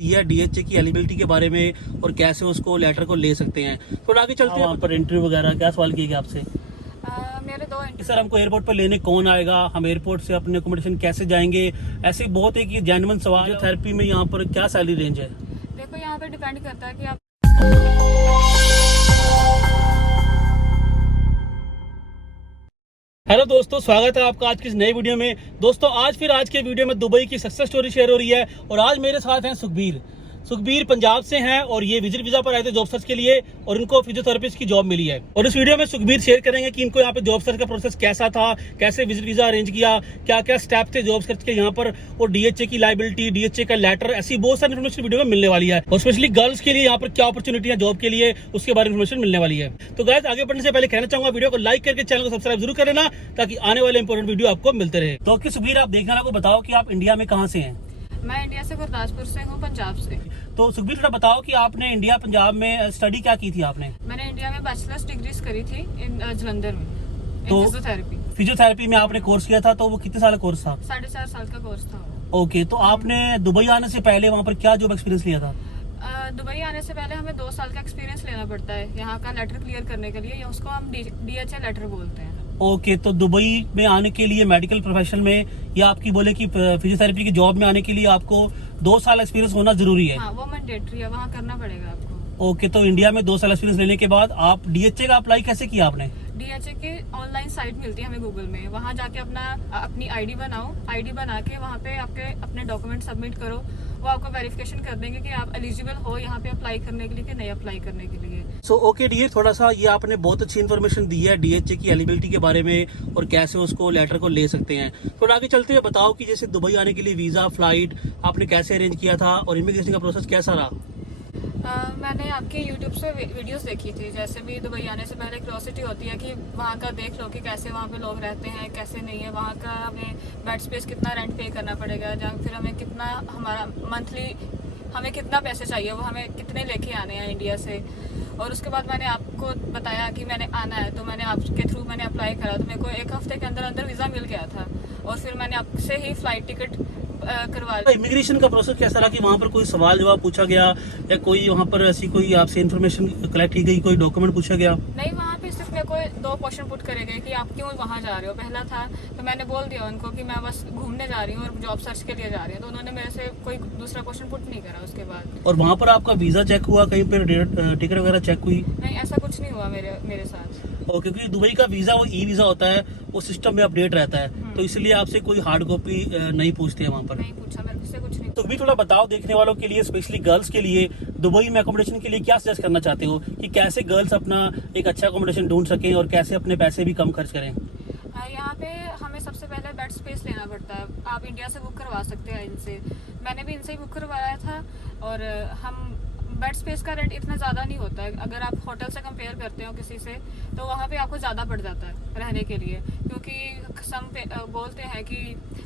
दिया डीएचए की एलिजिबिलिटी के बारे में और कैसे उसको लेटर को ले सकते हैं। थोड़ा आगे चलते हैं। वहाँ पर इंटरव्यू वगैरह क्या सवाल किए गए आपसे? मेरे दो इंटरव्यू। सर हमको एयरपोर्ट पर लेने कौन आएगा, हम एयरपोर्ट से अपने अकोमोडेशन कैसे जाएंगे, ऐसे बहुत एक जेन्युइन सवाल। थेरेपी में यहाँ पर क्या सैलरी रेंज है? देखो यहाँ पे डिपेंड करता है कि आप हेलो दोस्तों, स्वागत है आपका आज की इस नई वीडियो में। दोस्तों आज के वीडियो में दुबई की सक्सेस स्टोरी शेयर हो रही है और आज मेरे साथ हैं सुखबीर पंजाब से हैं और ये विजिट वीजा पर आए थे जॉब सर्च के लिए और इनको फिजियोथेरेपिस्ट की जॉब मिली है। और इस वीडियो में सुखबीर शेयर करेंगे कि इनको यहाँ पे जॉब सर्च का प्रोसेस कैसा था, कैसे विजिट वीजा अरेंज किया, क्या क्या स्टेप थे जॉब सर्च के यहाँ पर, और डीएचए की लाइबिलिटी, डीएचए का लेटर, ऐसी बहुत सारी इन्फॉर्मेशन वीडियो में मिलने वाली है। और स्पेशली गर्ल्स के लिए यहाँ पर क्या अपॉर्चुनिटी है जॉब के लिए, उसके बारे में इन्फॉर्मेशन मिलने वाली है। तो गाइस आगे बढ़ने से पहले कहना चाहूंगा वीडियो को लाइक करके चैनल को सब्सक्राइब जरूर कर लेना ताकि आने वाले इंपॉर्टेंट वीडियो आपको मिलते रहे। तो सुखबीर आप देखने वालों को बताओ कि आप इंडिया में कहाँ से हैं? मैं इंडिया से गुरदासपुर से हूँ, पंजाब से। तो सुखबीर थोड़ा बताओ कि आपने इंडिया पंजाब में स्टडी क्या की थी आपने? मैंने इंडिया में बैचलर्स डिग्रीज करी थी जलंधर में तो फिजियोथेरेपी में आपने कोर्स किया था, तो वो कितने साल का कोर्स था? 4.5 साल का कोर्स था। ओके, तो आपने दुबई आने से पहले वहाँ पर क्या जॉब एक्सपीरियंस लिया था? दुबई आने से पहले हमें 2 साल का एक्सपीरियंस लेना पड़ता है यहाँ का लेटर क्लियर करने के लिए, उसको हम डीएचए लेटर बोलते हैं। ओके, तो दुबई में आने के लिए मेडिकल प्रोफेशन में या आपकी बोले कि फिजियोथेरेपी की जॉब में आने के लिए आपको 2 साल एक्सपीरियंस होना जरूरी है? हाँ, वो मैंडेटरी है, वहाँ करना पड़ेगा आपको। ओके, तो इंडिया में 2 साल एक्सपीरियंस लेने के बाद आप डीएचए का अप्लाई कैसे किया आपने? डीएचए की ऑनलाइन साइट मिलती है हमें गूगल में, वहाँ जाके अपनी आईडी बनाओ, आईडी बना के वहाँ पे अपने डॉक्यूमेंट सबमिट करो, वो आपको वेरिफिकेशन कर देंगे कि आप एलिजिबल हो यहाँ पे अप्लाई करने के लिए कि नहीं अप्लाई करने के लिए। सो ओके डियर, थोड़ा सा ये आपने बहुत अच्छी इन्फॉर्मेशन दी है डीएचए की एलिजिबिलिटी के बारे में और कैसे उसको लेटर को ले सकते हैं। थोड़ा आगे चलते हैं, बताओ कि जैसे दुबई आने के लिए वीजा फ्लाइट आपने कैसे अरेंज किया था और इमिग्रेशन का प्रोसेस कैसा रहा? मैंने आपके YouTube से वीडियोस देखी थी। जैसे भी दुबई आने से पहले क्यूरियोसिटी होती है कि वहाँ का देख लो कि कैसे वहाँ पे लोग रहते हैं, कैसे नहीं है, वहाँ का हमें बेड स्पेस कितना रेंट पे करना पड़ेगा, या फिर हमें कितना हमारा मंथली हमें कितना पैसे चाहिए, वो हमें कितने लेके आने हैं इंडिया से। और उसके बाद मैंने आपको बताया कि मैंने आना है, तो मैंने आपके थ्रू मैंने अप्लाई करा, तो मेरे को 1 हफ्ते के अंदर वीज़ा मिल गया था और फिर मैंने आपसे ही फ्लाइट टिकट करवा लिया। इमिग्रेशन का प्रोसेस कैसा रहा कि वहाँ पर कोई सवाल जवाब पूछा गया या कोई वहाँ पर ऐसी कोई आपसे इन्फॉर्मेशन कलेक्ट की गई, कोई डॉक्यूमेंट पूछा गया? नहीं, वहाँ पे सिर्फ मेरे को 2 क्वेश्चन पुट करे गए कि आप क्यों वहाँ जा रहे हो। पहला था तो मैंने बोल दिया उनको कि मैं बस घूमने जा रही हूँ और जॉब सर्च के लिए जा रही हूँ, तो उन्होंने मेरे से कोई दूसरा क्वेश्चन पुट नहीं करा उसके बाद। और वहाँ पर आपका वीजा चेक हुआ, कहीं पर टिकट वगैरह चेक हुई? नहीं, ऐसा कुछ नहीं हुआ मेरे साथ। क्योंकि दुबई का वीजा वो ई वीजा होता है, वो सिस्टम में अपडेट रहता है, तो इसलिए आपसे कोई हार्ड कॉपी नहीं पूछते हैं वहाँ पर? नहीं पूछा, मेरे से कुछ नहीं। तो भी थोड़ा बताओ देखने वालों के लिए, स्पेशली गर्ल्स के लिए दुबई में अकोमोडेशन के लिए क्या सजेस्ट करना चाहते हो कि कैसे गर्ल्स अपना एक अच्छा अकोमोडेशन ढूंढ सकें और कैसे अपने पैसे भी कम खर्च करें? यहाँ पे हमें सबसे पहले बेड स्पेस लेना पड़ता है। आप इंडिया से बुक करवा सकते हैं इनसे, मैंने भी इनसे ही बुक करवाया था। और हम बेड स्पेस का रेंट इतना ज़्यादा नहीं होता है, अगर आप होटल से कंपेयर करते हो किसी से, तो वहाँ पे आपको ज़्यादा पड़ जाता है रहने के लिए, क्योंकि सब बोलते हैं कि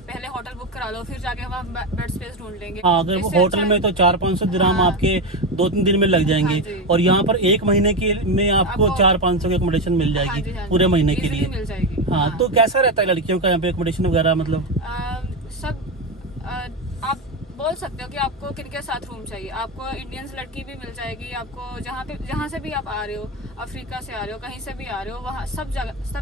पहले होटल बुक करा लो फिर जाके हम बेड स्पेस ढूंढ लेंगे। हाँ, अगर वो होटल में तो 400-500 दिरहम आपके 2-3 दिन में लग जाएंगे। हाँ, और यहाँ पर 1 महीने के में आपको 400-500 की अकोमोडेशन मिल जाएगी। हाँ, पूरे महीने के लिए मिल जाएगी। हाँ, तो कैसा रहता है लड़कियों का यहाँ पे अकोमोडेशन वगैरह? मतलब आप बोल सकते हो कि आपको किनके साथ रूम चाहिए। आपको इंडियंस लड़की भी मिल जाएगी, आपको जहाँ से भी आप आ रहे हो, अफ्रीका से आ रहे हो, कहीं से भी आ रहे हो, वहाँ सब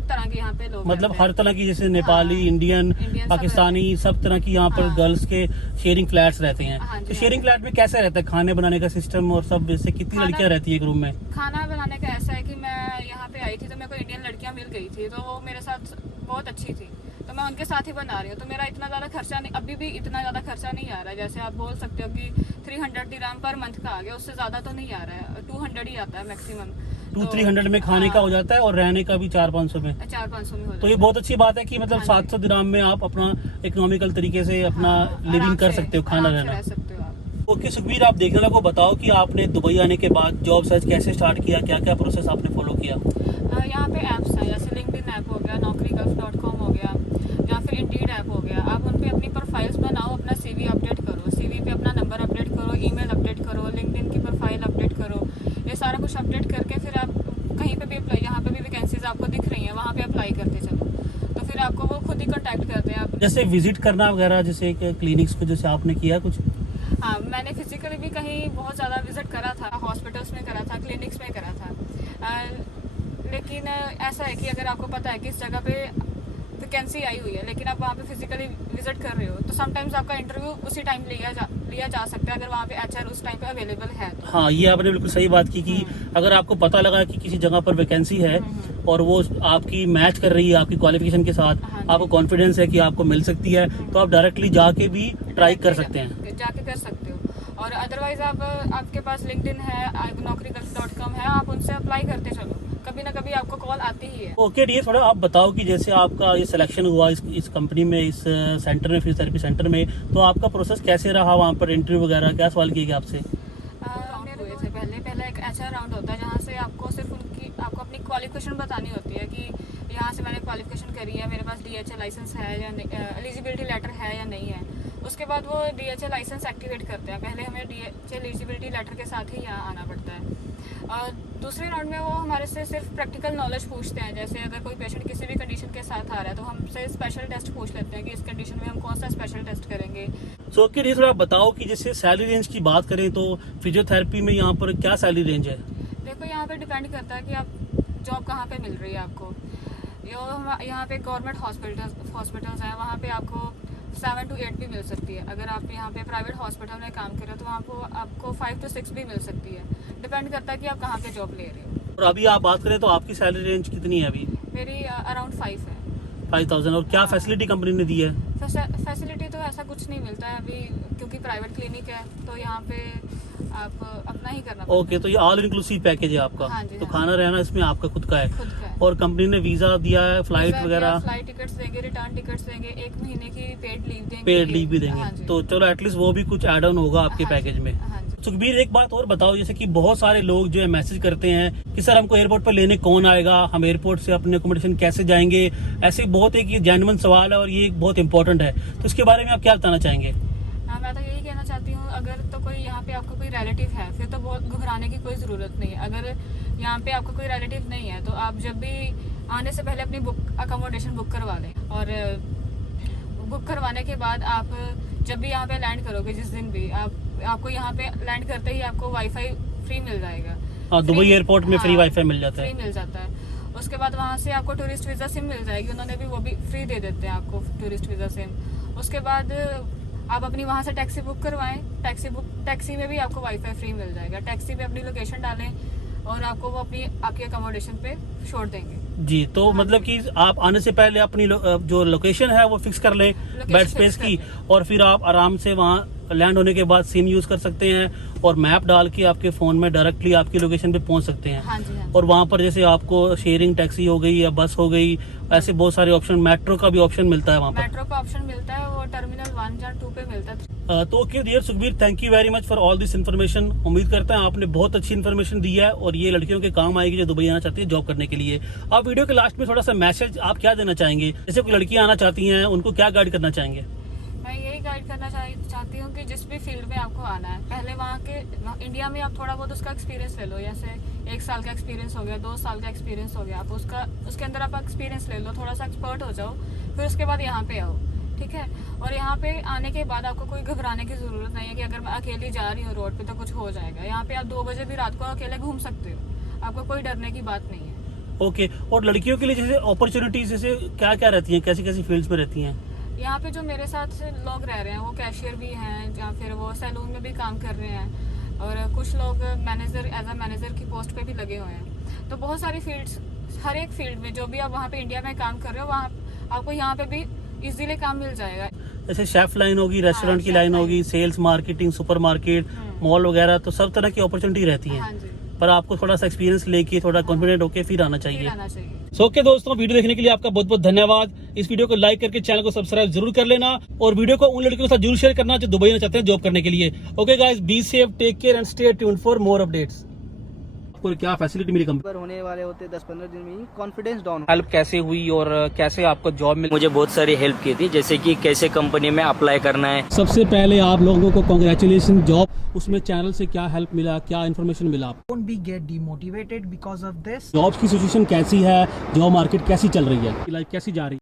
तरह के यहाँ पे लोग मतलब हर तरह की, जैसे नेपाली, इंडियन, पाकिस्तानी, सब तरह की यहाँ पर गर्ल्स के शेयरिंग फ्लैट्स रहते हैं। तो शेयरिंग फ्लैट में कैसा रहता है खाने बनाने का सिस्टम और सब? जैसे कितनी लड़कियाँ रहती है एक रूम में? खाना बनाने का ऐसा है कि मैं यहाँ पे आई थी तो मेरे को इंडियन लड़कियाँ मिल गई थी, तो वो मेरे साथ बहुत अच्छी थी, तो मैं उनके साथ ही बना रही हूँ। तो मेरा इतना ज़्यादा खर्चा नहीं, अभी भी इतना ज़्यादा खर्चा नहीं आ रहा है। जैसे आप बोल सकते हो कि 300 दिरहम पर मंथ का आ गया, उससे ज़्यादा तो नहीं आ रहा है, 200 ही आता है मैक्सिमम। 200-300 में खाने का हो जाता है और रहने का भी 400-500 में। 400-500 में हो जाता है। तो ये बहुत अच्छी बात है कि मतलब 700 दिरहम में आप अपना इकोनॉमिकल तरीके से अपना लिविंग कर सकते हो, खाना रहना। ओके सुखबीर, आप देखने वालों को बताओ कि आपने दुबई आने के बाद जॉब सर्च कैसे स्टार्ट किया, क्या क्या प्रोसेस आपने फॉलो किया? यहाँ पे ऐप्स हैं, जैसे लिंक्डइन ऐप हो गया, naukri.com हो गया, या फिर इंडीड ऐप हो गया। आप उन पे अपनी प्रोफाइल्स बनाओ, अपना CV अपडेट करो, CV पे अपना नंबर अपडेट करो, ईमेल अपडेट करो, लिंक्डइन की प्रोफाइल अपडेट करो। ये सारा कुछ अपडेट करके फिर आप कहीं पे भी अप्लाई, यहाँ पे भी वैकेंसीज आपको दिख रही हैं, वहाँ पे अप्लाई करते चलो, तो फिर आपको वो खुद ही कॉन्टैक्ट करते हैं। आप जैसे विजिट करना वगैरह, जैसे क्लिनिक्स को जैसे आपने किया कुछ? हाँ, मैंने फिजिकली भी बहुत ज़्यादा विजिट करा था, हॉस्पिटल्स में करा था, क्लिनिक्स में करा था, लेकिन ऐसा है कि अगर आपको पता है कि इस जगह पे वैकेंसी आई हुई है लेकिन आप वहाँ पे फिजिकली विजिट कर रहे हो तो समटाइम्स आपका इंटरव्यू उसी टाइम लिया जा सकता है अगर वहाँ पे एचआर उस टाइम पे अवेलेबल है तो। हाँ, ये आपने बिल्कुल सही बात की कि अगर आपको पता लगा कि किसी जगह पर वैकेंसी है और वो आपकी मैच कर रही है आपकी क्वालिफिकेशन के साथ, आपको कॉन्फिडेंस है कि आपको मिल सकती है, तो आप डायरेक्टली जाके भी ट्राई कर सकते हैं, जाके कर सकते हो। और अदरवाइज आपके पास लिंक्डइन है, naukri.com है, आप उनसे अप्लाई करते चलो, कभी ना कभी आपको कॉल आती ही है। ओके डियर, थोड़ा आप बताओ कि जैसे आपका ये सिलेक्शन हुआ इस कंपनी में, इस सेंटर में, फिजियोथेरेपी सेंटर में, तो आपका प्रोसेस कैसे रहा? वहाँ पर इंटरव्यू वगैरह क्या सवाल किए गए आपसे? हुए थे पहले एक एचआर राउंड होता है जहाँ से आपको सिर्फ आपको अपनी क्वालिफिकेशन बतानी होती है कि यहाँ से मैंने क्वालिफिकेशन करी है, मेरे पास डीएचए लाइसेंस है या एलिजिबिलिटी लेटर है या नहीं है। उसके बाद वो डीएचए लाइसेंस एक्टिवेट करते हैं, पहले हमें डीएचए एलिजिबिलिटी लेटर के साथ ही यहाँ आना पड़ता है। और दूसरे राउंड में वो हमारे से सिर्फ प्रैक्टिकल नॉलेज पूछते हैं, जैसे अगर कोई पेशेंट किसी भी कंडीशन के साथ आ रहा है तो हमसे स्पेशल टेस्ट पूछ लेते हैं कि इस कंडीशन में हम कौन सा स्पेशल टेस्ट करेंगे। सो ओके डियर, थोड़ा आप बताओ कि जैसे सैलरी रेंज की बात करें तो फिजियोथेरेपी में यहाँ पर क्या सैलरी रेंज है? देखो यहाँ पे डिपेंड करता है कि आप जॉब कहाँ पे मिल रही है आपको। यहाँ पे गवर्नमेंट हॉस्पिटल्स हैं, वहाँ पे आपको 7 to 8 भी मिल सकती है। अगर आप यहाँ पे प्राइवेट हॉस्पिटल में काम कर रहे हो तो वहाँ को आपको 5 to 6 भी मिल सकती है, डिपेंड करता है कि आप कहाँ पे जॉब ले रहे हो। और अभी आप बात करें तो आपकी सैलरी रेंज कितनी है अभी? मेरी अराउंड 5 है। 5000। और क्या फैसिलिटी कंपनी ने दी है? फैसिलिटी तो ऐसा कुछ नहीं मिलता है अभी, क्योंकि प्राइवेट क्लिनिक है तो यहाँ पे आप अपना ही करना पड़ता है। ओके, तो ये ऑल इंक्लूसिव पैकेज है आपका? हाँ जी, तो हाँ खाना रहना इसमें आपका खुद का है? खुद का है। और कंपनी ने वीजा दिया है, फ्लाइट वगैरह? फ्लाइट टिकट्स देंगे, रिटर्न टिकट्स देंगे, 1 महीने की पेड लीव देंगे। पेड लीव भी देंगे? हाँ जी। तो चलो एटलीस्ट वो भी कुछ एड ऑन होगा आपके हाँ पैकेज जी, में। हाँ जी। सुखबीर, एक बात और बताओ, जैसे कि बहुत सारे लोग जो है मैसेज करते हैं कि सर हमको एयरपोर्ट पर लेने कौन आएगा, हम एयरपोर्ट से अपने अकोमोडेशन कैसे जाएंगे, ऐसे बहुत एक जेन्युइन सवाल है और ये बहुत इंपॉर्टेंट है, तो इसके बारे में आप क्या बताना चाहेंगे? मैं तो यही कहना चाहती हूँ, अगर तो कोई यहाँ पे आपका कोई रिलेटिव है फिर तो बहुत घबराने की कोई ज़रूरत नहीं है। अगर यहाँ पे आपका कोई रिलेटिव नहीं है तो आप जब भी आने से पहले अपनी अकोमोडेशन बुक करवा लें, और बुक करवाने के बाद आप जब भी यहाँ पे लैंड करोगे, जिस दिन भी आपको यहाँ पे लैंड करते ही आपको वाईफाई फ्री मिल जाएगा। हाँ, दुबई एयरपोर्ट में फ्री वाईफाई मिल जाता है। फ्री मिल जाता है। उसके बाद वहाँ से आपको टूरिस्ट वीज़ा सिम मिल जाएगी, उन्होंने भी वो भी फ्री दे देते हैं आपको टूरिस्ट वीज़ा सिम। उसके बाद आप अपनी वहाँ से टैक्सी बुक करवाएं, टैक्सी में भी आपको वाईफाई फ्री मिल जाएगा। टैक्सी पे अपनी लोकेशन डालें और आपको वो आपकी अकोमोडेशन पे छोड़ देंगे जी। तो मतलब कि आप आने से पहले अपनी जो लोकेशन है वो फिक्स कर लें बेड स्पेस की, और फिर आप आराम से वहाँ लैंड होने के बाद सिम यूज कर सकते हैं और मैप डाल के आपके फोन में डायरेक्टली आपकी लोकेशन पे पहुंच सकते हैं। हाँ जी, हाँ जी। और वहाँ पर जैसे आपको शेयरिंग टैक्सी हो गई या बस हो गई, ऐसे बहुत सारे ऑप्शन, मेट्रो का भी ऑप्शन मिलता है वहाँ पर। मेट्रो का ऑप्शन मिलता है, वो टर्मिनल 1 या 2 पे मिलता है। तो okay dear Sukhbir, thank you very much for all this information. उम्मीद करते हैं आपने बहुत अच्छी इन्फॉर्मेशन दी है और ये लड़कियों के काम आएगी जो दुबई आना चाहती है जॉब करने के लिए। आप वीडियो के लास्ट में थोड़ा सा मैसेज आप क्या देना चाहेंगे, जैसे कोई लड़कियां आना चाहती हैं उनको क्या गाइड करना चाहेंगे? मैं यही गाइड करना चाहती हूँ कि जिस भी फील्ड में आपको आना है, पहले वहाँ के इंडिया में आप थोड़ा बहुत उसका एक्सपीरियंस ले लो। जैसे 1 साल का एक्सपीरियंस हो गया, 2 साल का एक्सपीरियंस हो गया, आप उसके अंदर आप एक्सपीरियंस ले लो, थोड़ा सा एक्सपर्ट हो जाओ, फिर उसके बाद यहाँ पे आओ, ठीक है। और यहाँ पे आने के बाद आपको कोई घबराने की ज़रूरत नहीं है कि अगर मैं अकेली जा रही हूँ रोड पे तो कुछ हो जाएगा। यहाँ पे आप 2 बजे भी रात को अकेले घूम सकते हो, आपको कोई डरने की बात नहीं है। ओके, और लड़कियों के लिए जैसे अपॉर्चुनिटीज जैसे क्या क्या रहती हैं, कैसी कैसी फील्ड्स में रहती हैं? यहाँ पे जो मेरे साथ लोग रह रहे हैं वो कैशियर भी हैं या फिर वो सैलून में भी काम कर रहे हैं, और कुछ लोग एज अ मैनेजर की पोस्ट पे भी लगे हुए हैं। तो बहुत सारी फील्ड्स, हर एक फील्ड में जो भी आप वहाँ पे इंडिया में काम कर रहे हो वहाँ आपको यहाँ पे भी इजीली काम मिल जाएगा। जैसे शेफ लाइन होगी, रेस्टोरेंट की लाइन होगी, sales, marketing, super market, mall वगैरह, तो सब तरह की अपॉर्चुनिटी रहती है। हाँ जी। पर आपको थोड़ा सा एक्सपीरियंस लेके थोड़ा कॉन्फिडेंट होके फिर आना चाहिए। चाहिए। सो ओके दोस्तों, वीडियो देखने के लिए आपका बहुत बहुत धन्यवाद। इस वीडियो को लाइक करके चैनल को सब्सक्राइब जरूर कर लेना और वीडियो को उन लड़कियों के साथ जरूर शेयर करना जो दुबई में चाहते हैं जॉब करने के लिए। Okay guys, be safe, take care and stay tuned for more updates. आपको क्या फैसिलिटी मिली कंपनी? पर होने वाले होते 10-15 दिन में ही कॉन्फिडेंस डाउन। हेल्प कैसे हुई और कैसे आपको जॉब मिली? मुझे बहुत सारी हेल्प की थी, जैसे कि कैसे कंपनी में अप्लाई करना है। सबसे पहले आप लोगों को कांग्रेचुलेशन जॉब, उसमें चैनल से क्या हेल्प मिला, क्या इन्फॉर्मेशन मिला आपको? Don't be get demotivated because of this. Jobs की सिचुएशन कैसी है, जॉब मार्केट कैसी चल रही है, लाइफ कैसी जा रही है?